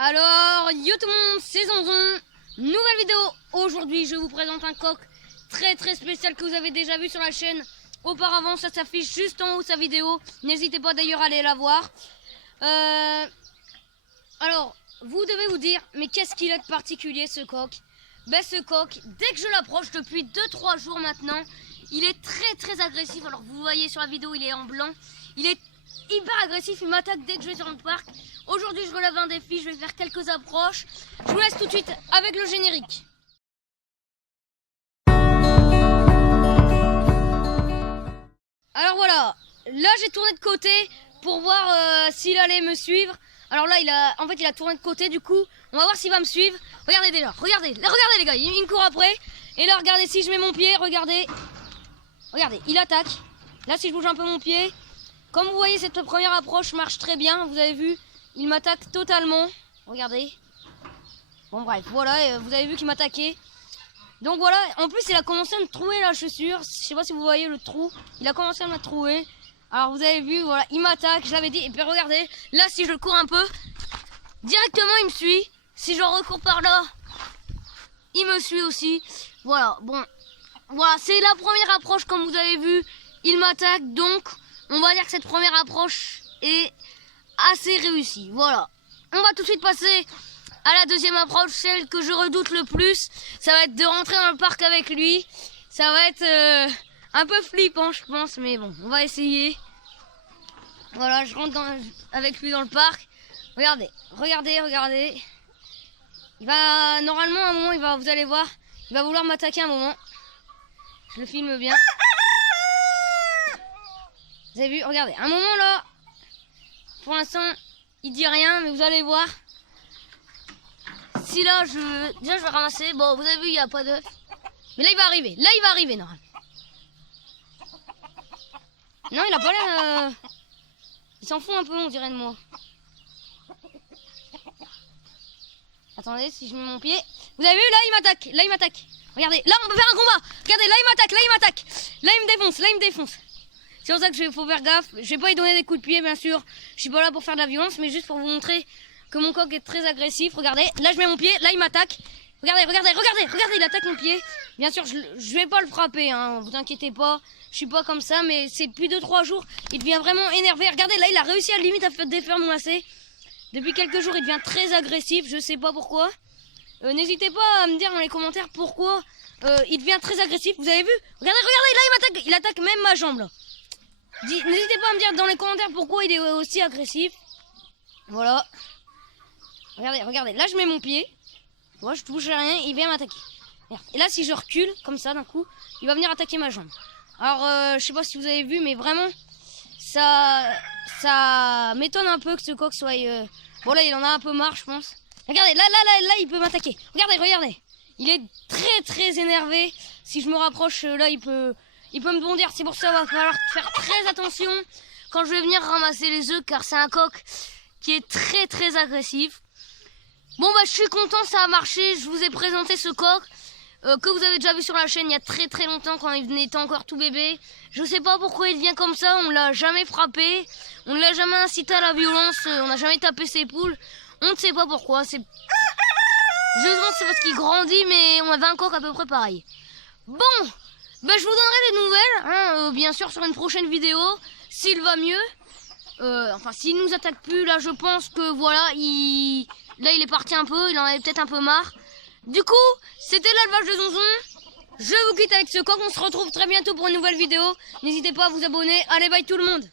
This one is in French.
Alors, yo tout le monde, c'est Zonzon. Nouvelle vidéo. Aujourd'hui, je vous présente un coq très spécial que vous avez déjà vu sur la chaîne auparavant. Ça s'affiche juste en haut de sa vidéo. N'hésitez pas d'ailleurs à aller la voir. Alors, vous devez vous dire, mais qu'est-ce qu'il a de particulier ce coq? Ben ce coq, dès que je l'approche depuis 2-3 jours maintenant, il est très agressif. Alors vous voyez sur la vidéo, il est en blanc. Il est hyper agressif, il m'attaque dès que je vais sur le parc. Aujourd'hui je relève un défi, je vais faire quelques approches. Je vous laisse tout de suite avec le générique. Alors voilà, là j'ai tourné de côté pour voir s'il allait me suivre. Alors là il a tourné de côté, du coup on va voir s'il va me suivre. Regardez déjà, regardez les gars, il me court après. Et là regardez, si je mets mon pied, regardez, il attaque. Là si je bouge un peu mon pied, comme vous voyez cette première approche marche très bien. Vous avez vu, il m'attaque totalement. Regardez. Bon bref, voilà, vous avez vu qu'il m'attaquait. Donc voilà, en plus il a commencé à me trouer la chaussure. Je sais pas si vous voyez le trou, il a commencé à me trouer. Alors vous avez vu, voilà, il m'attaque, je l'avais dit. Et puis regardez, là si je cours un peu, directement il me suit. Si je recours par là, il me suit aussi. Voilà, bon, voilà, c'est la première approche comme vous avez vu. Il m'attaque, donc on va dire que cette première approche est assez réussie. Voilà, on va tout de suite passer à la deuxième approche, celle que je redoute le plus. Ça va être de rentrer dans le parc avec lui. Ça va être un peu flippant je pense, mais bon, on va essayer. Voilà, je rentre avec lui dans le parc. Regardez. Il va, normalement à un moment, vous allez voir, il va vouloir m'attaquer un moment. Je le filme bien. Vous avez vu, regardez, un moment là, pour l'instant, il dit rien, mais vous allez voir. Si là, déjà je vais ramasser, bon, vous avez vu, il n'y a pas d'œuf. Mais là, il va arriver, normalement. Non, il a pas l'air... Il s'en fout un peu, on dirait, de moi. Attendez, si je mets mon pied... Vous avez vu, là, il m'attaque. Regardez, là, on peut faire un combat. Regardez, là, il m'attaque. Là, il me défonce. C'est pour ça qu'il faut faire gaffe. Je vais pas lui donner des coups de pied, bien sûr. Je suis pas là pour faire de la violence, mais juste pour vous montrer que mon coq est très agressif. Regardez, là, je mets mon pied. Là, il m'attaque. Regardez, il attaque mon pied. Bien sûr, je vais pas le frapper, hein, vous inquiétez pas. Je suis pas comme ça, mais c'est depuis 2-3 jours, il devient vraiment énervé. Regardez, là, il a réussi à limite à défaire mon lacet. Depuis quelques jours, il devient très agressif, je sais pas pourquoi. N'hésitez pas à me dire dans les commentaires pourquoi il devient très agressif. Vous avez vu? Regardez, là, il attaque même ma jambe, là. N'hésitez pas à me dire dans les commentaires pourquoi il est aussi agressif. Voilà. Regardez, là, je mets mon pied. Moi, je touche à rien, il vient m'attaquer. Et là, si je recule, comme ça, d'un coup, il va venir attaquer ma jambe. Alors, je sais pas si vous avez vu, mais vraiment, ça m'étonne un peu que ce coq soit... Bon, là, il en a un peu marre, je pense. Regardez, là, il peut m'attaquer. Regardez. Il est très énervé. Si je me rapproche, là, il peut me bondir. C'est pour ça qu'il va falloir faire très attention quand je vais venir ramasser les œufs, car c'est un coq qui est très agressif. Bon bah je suis content, ça a marché, je vous ai présenté ce coq que vous avez déjà vu sur la chaîne il y a très longtemps quand il était encore tout bébé. Je sais pas pourquoi il vient comme ça, on l'a jamais frappé, on ne l'a jamais incité à la violence, on n'a jamais tapé ses poules, on ne sait pas pourquoi. Je pense c'est parce qu'il grandit, mais on avait un coq à peu près pareil. Bon, bah je vous donnerai des nouvelles, hein, bien sûr sur une prochaine vidéo, s'il va mieux. Enfin s'il nous attaque plus, là je pense que voilà, là il est parti un peu, il en avait peut-être un peu marre. Du coup, c'était l'élevage de Zonzon. Je vous quitte avec ce coq, on se retrouve très bientôt pour une nouvelle vidéo. N'hésitez pas à vous abonner. Allez, bye tout le monde.